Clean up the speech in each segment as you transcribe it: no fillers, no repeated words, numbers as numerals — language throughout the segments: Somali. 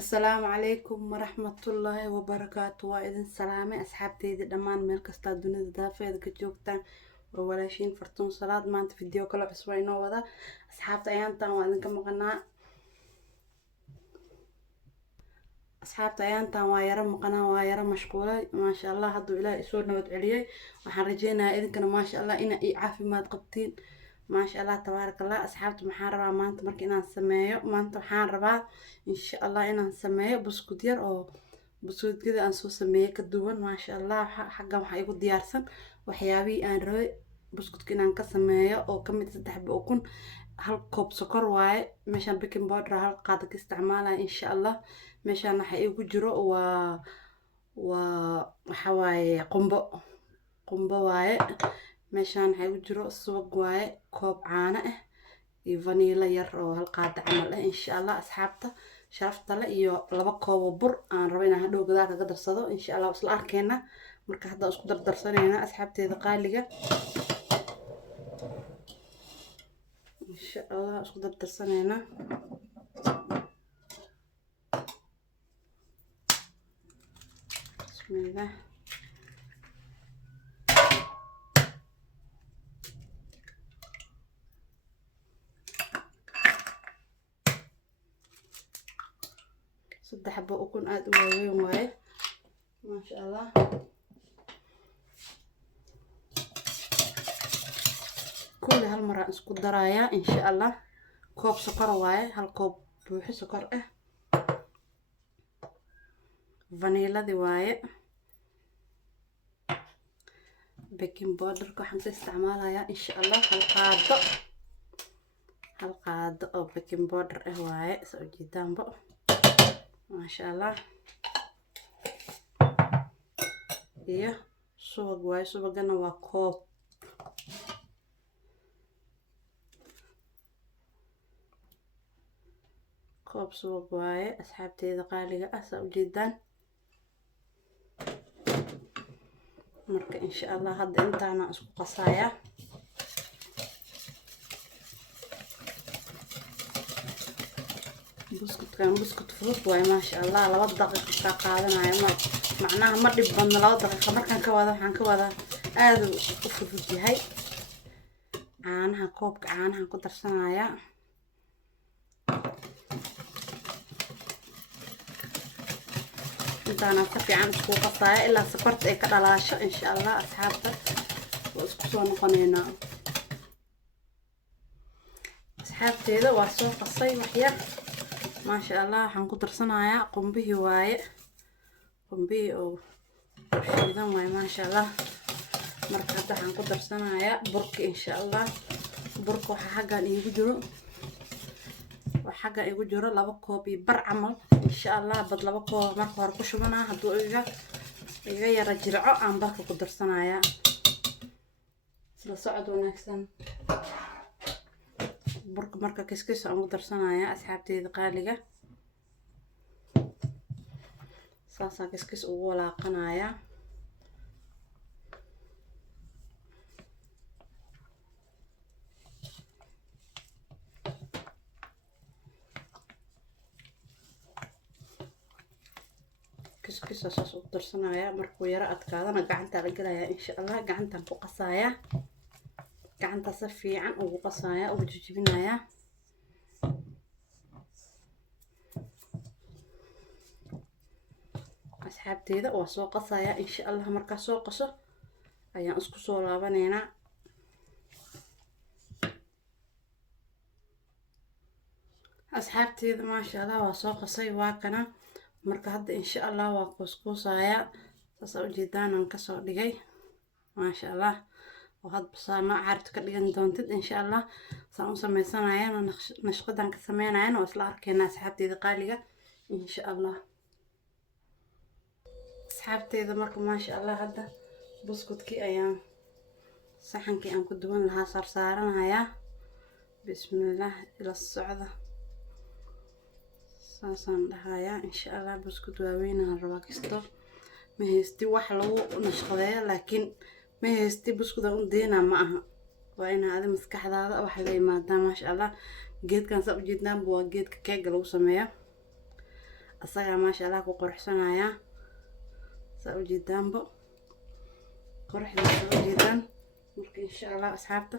السلام عليكم ورحمة الله وبركاته. وإذن سلامي أصحابتي دمان ميل كستا دونيدا دافيدا كجوجتان وولاشين فرتون صلاة ما أنت فيديو كلا عسوينو ودا أصحابتي أيانتان وإذن كمقنا أصحابتي أيانتان وايرا مقنا وايرا مشغولة ما شاء الله هدو إلى إسورنا وتعليي وحن رجينا إذن كنا ما شاء الله إنا إي عافي ما تقبتين ما شاء الله تبارك الله. أصحابتي maxaan rabaa maanta markii inaan sameeyo maanta waxaan rabaa insha Allah inaan sameeyo buskud yar oo buskudkida aan soo sameeyay ka duwan ma sha Allah. xaggan waxa igu diyaarsan waxyaabihii aan rabay buskudka inaan ka sameeyo oo kamid 3 ukun hal koob sokor waaye meeshan baking powder hal qaado ka isticmaalaya insha Allah. meeshan waxa igu jiro waxa waaye qumbo waaye meeshan waxa igu jiro subag waaye koob caano ah iyo vanilla yar oo hal qaado camal ah insha Allah. asxaabta sharafta leh iyo 2 koob oo bur aan rabo inaan hadhow gadaal kaga darsado insha Allah. isla arkeena marka hadda isku dardarsanayna asxaabteeda qaaliga insha Allah. isku dardarsanayna bismillah. صدح حبة أكون وين واي ما شاء الله. كل هالمرة اسكو درايا إن شاء الله. كوب سكر واي هالكوب بوحي سكر فانيلا دي واي بيكنج بودر كحن استعمالها إن شاء الله. هالقادة أو بيكنج بودر واي سوجي دامبو ما شاء الله. iyo subag waaye subagana waa koob subag waaye asxaabteeda qaaliga ah saa ujeedaan. marka insha Allah hadda intaana isku qasaya buskut fudud waaye ma sha Allah. 2 daqiiqo ka qaadanaya macnaha ma dhib badna 2 daqiiqo markaan ka wada waxaan ka wada aad u fudud yahay. caanaha koobka caanaha ku darsanaya intaana si fiican isku qasaya ilaa sokorta ay ka dhalaasho insha Allah. asxaabta waa isku soo noqonaynaa. asxaabteeda waa soo qasay wax yar ما شاء الله. waxaan ku darsanayaa qumbihi waaye qumbihi oo shiidan waaye ما شاء الله. marka hadda waxaan ku darsanayaa burka insha Allah. burka waxa xaggan igu jiro 2 koob iyo bar camal insha Allah. bad 2 koob marka hore ku shubanaa haduu iga yara jirco aan barka ku darsanayaa isla socod wanaagsan. burka marka kiskis aan ku darsanaya asxaabteeda qaaliga saasa kiskis ugu walaaqanaya kiskis saas ugu darsanaya. markuu yara adkaadana gacanta la galaya insha Allah. gacantan ku qasaya gacanta si fiican ugu qasaya ugu jijibinaya asxaabteeda waa soo qasaya insha Allah. marka soo qaso ayaan isku soo laabaneena asxaabteeda ma sha Allah. waa soo qasay waa kana marka hadda insha Allah waa kuskusaya saas u jeedaan aan ka soo dhigay ma sha Allah. وهاد بصانا عارت كدغان دونتد ان شاء الله. سان سميسانايا نشقدان كسمينايا واسلا اركينا asxaabteeda qaaliga ان شاء الله. asxaabteeda marka ما شاء الله hadda buskudkii ayaan saxankii aan ku duwan lahaa saarsaaranayaa bismillah ila socda saasan dhahayaa in sha Allah. buskud waaweyn aan rabaa kisto ma haysti wax lagu nashqadeeyo laakiin ما هستي بسكودا ودينا معها وين هذا مسكح هذا واحد ما دام ما شاء الله. جيت كان صعب جدا بوا جيت كيك لو سمية asaga maasha Allah ku quruxsanaya saa u jeedaanba quruxda saa u jeedaan marka insha Allah asxaabta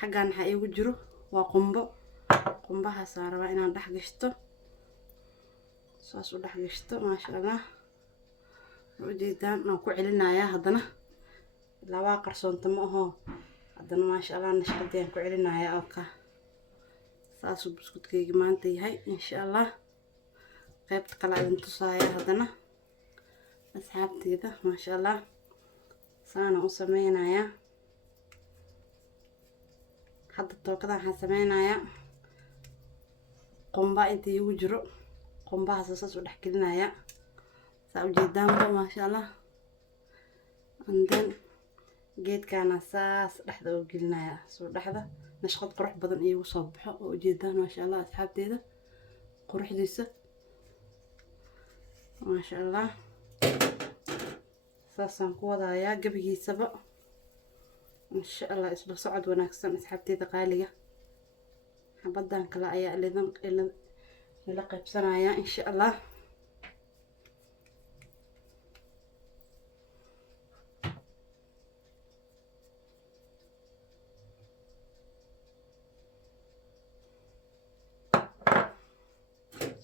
xaggan waxa iigu jiro waa qumbahaas aan rabaa inaan dhex gashto saas u dhex gashto maasha Allah u jeedaan aan ku celinayaa haddana laba qarsoonta ma aho haddana maasha Allah nashqadeen ku celinayaa oo ka saas uu buskudkayga maanta yahay insha Allah qaybta kale aan tusaaya haddana asxaabteyda maasha Allah saana u sameynayaa hadda tookada waxaan sameynayaa qumba inta iigu jiro qumbahaas saas u dhex gelinayaa saa u jeedaanba maasha Allah and then geedkaana saas dhexda u gelinayaa soo dhexda nashqad qurux badan iigu soo baxo oo ujeedaan maasha Allah asxaabteyda quruxdiisa maasha Allah saasaan ku wadayaa gabigiisaba insha Allah isla socod wanaagsan asxaabteyda qaaliga xabadan kale ayaa ila qaybsanaya insha Allah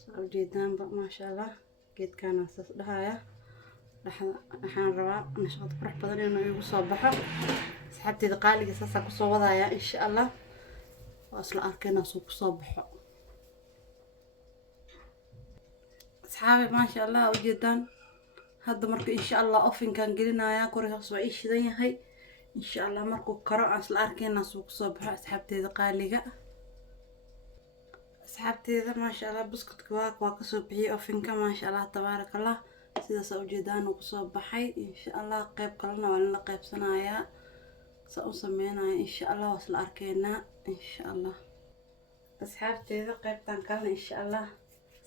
saa u jeedaanba maasha Allah geedkaana saas dhahaya waxaan rabaa nashqad qurux badan inuu igu soo baxo asxaabteyda qaaliga saasaan kusoo wadayaa insha Allah waa isla arkayna soo kusoo baxo asxaabi maasha Allah u jeedaan hadda marka insha Allah ofinkan gelinayaa kor hoos waa ii shidan yahay insha Allah markuu karo aan isla arkayna soo kusoo baxo asxaabteyda qaaliga asxaabteyda maasha Allah buskudka waa kasoo bixiyay ofinka maasha Allah tabaarakallah sidaas u jeedaan uu kusoo baxay insha Allah qayb kalena waa la qaybsanayaa saa u sameynaya insha Allah waa isla arkaynaa insha Allah asxaabteyda qaybtan kalena insha Allah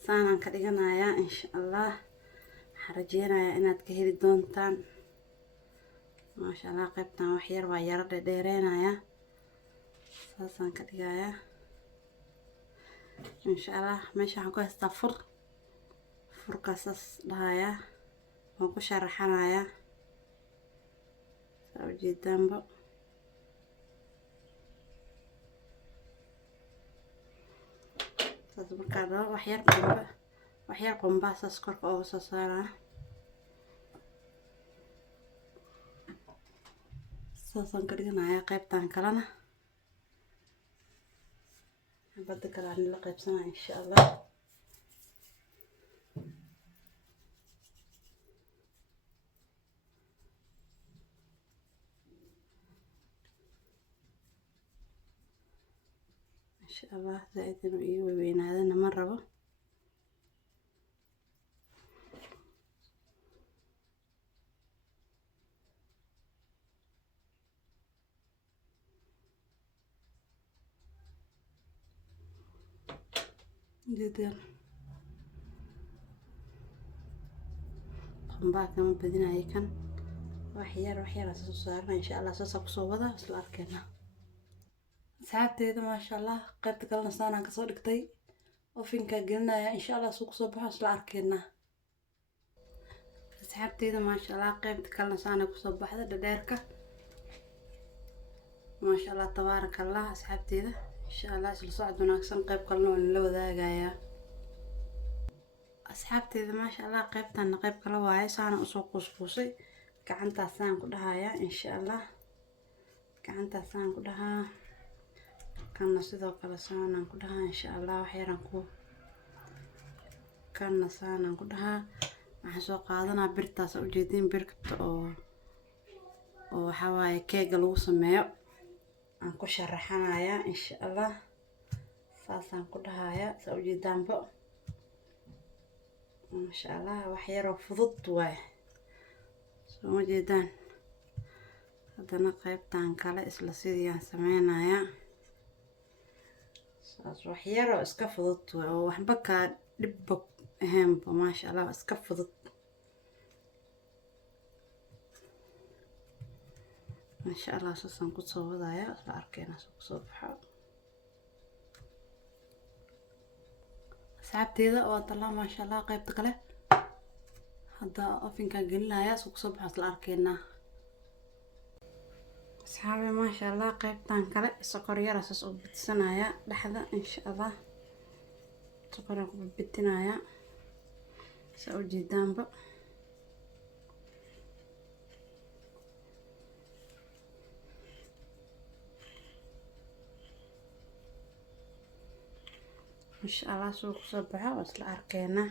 saanaan ka dhiganayaa insha Allah waxaan rajeynayaa inaad ka heli doontaan maasha Allah qaybtan wax yar waa yara dheereenaya saasaan ka dhigayaa insha Allah meesha waxaan ku haystaa furkaasas dhahayaa waan ku sharaxanayaa saa u jeedaanba saas markaa rabo wax yar qumba saas korka ooga soo saaraa saasaan ka dhiganayaa qaybtan kalena xabada kale aan la qaybsanaya insha Allah insha Allah zaaid inuu ii weynaadana ma rabo جدا qumbaha kama badinayo kan wax yar soo saarna insha Allah saas kusoo wada isla arkayna asxaabteyda maasha Allah qaybta kalena saanaan kasoo dhigtay ofinka gelinaya insha Allah soo kusoo baxo isla arkayna asxaabteyda maasha Allah qaybta kalena saanaan kusoo baxda dhadheerka maasha Allah tabaarakallah asxaabteyda insha Allah isla socod wanaagsan qayb kalena waan la wadaagayaa asxaabteyda maasha Allah qaybtan qayb kala waaye saana usoo qusqusay gacantaasaan ku dhahayaa insha Allah gacantaasaan ku dhahaa kana sidoo kale saanaan ku dhahaa insha Allah wax yaran ku kana saanaan ku dhahaa waxaan soo qaadanaa birtaas u jeedin birta oo waxa waaye keega lagu sameeyo aan ku sharaxanayaa insha Allah saasaan ku dhahayaa saa u jeedaanba maasha Allah wax yaroo fudud waay soo ma jeedaan haddana qaybtan kale isla sidii aan sameynayaa saas wax yaroo iska fudud waay oo waxba ka dhib ahaynba maasha Allah iska fudud maasha Allah saasaan kusoo wadayaa isla arkayna soo kusoo baxo asxaabteeda waa talaa maasha allah qaybta kale hadda ofinkan gelinayaa soo kusoo baxo isla arkeynaa asxaabi maasha allah qaybtan kale sokor yar asaas u bidsanaya dhexda insha allah sokor ku bidinaya soo jeedaanba insha allah soo kusoo baxo isla arkeynaa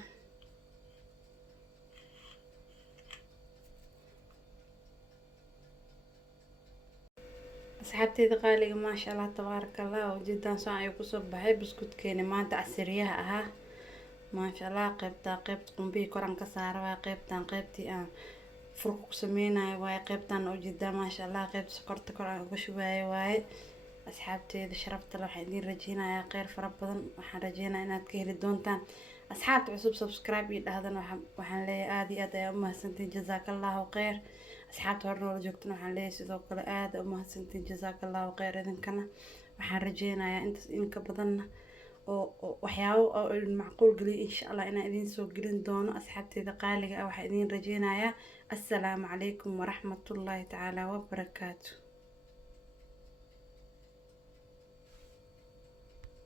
asxaabteeda qaaliga maasha allah tabaaraka allah oo jidaan saan ay kusoo baxay buskudkeena maanta casriyaha ahaa maasha allah qaybta qumbihi koran ka saara waa qaybtii aan furka ku sameynayo waaye qaybtan oo jidaan maasha allah qaybta sokorta kor aan uga shubayo waaye asxaabteeda sharafta leh waxaan idin rajeynayaa kheyr fara badan waxaan rajeynayaa inaad ka heli doontaan asxaabta cusub subscribe iyo dhahdan waxaan leeyahay aad iyo aad ayaa u mahadsantiin jazaakallahu kheyr asxaabta hore noola joogtana waxaan leeyahay sidoo kale aad u mahadsantiin jazaakallahu kheyr idinkana waxaan rajeynayaa intaas inka badanna oo waxyaabo oo macquul geliyo insha allah inaan idin soo gelin doono asxaabteeda qaaliga ah waxaan idin rajeynayaa assalaamu calaykum waraxmatullaahi tacaala wabarakaatu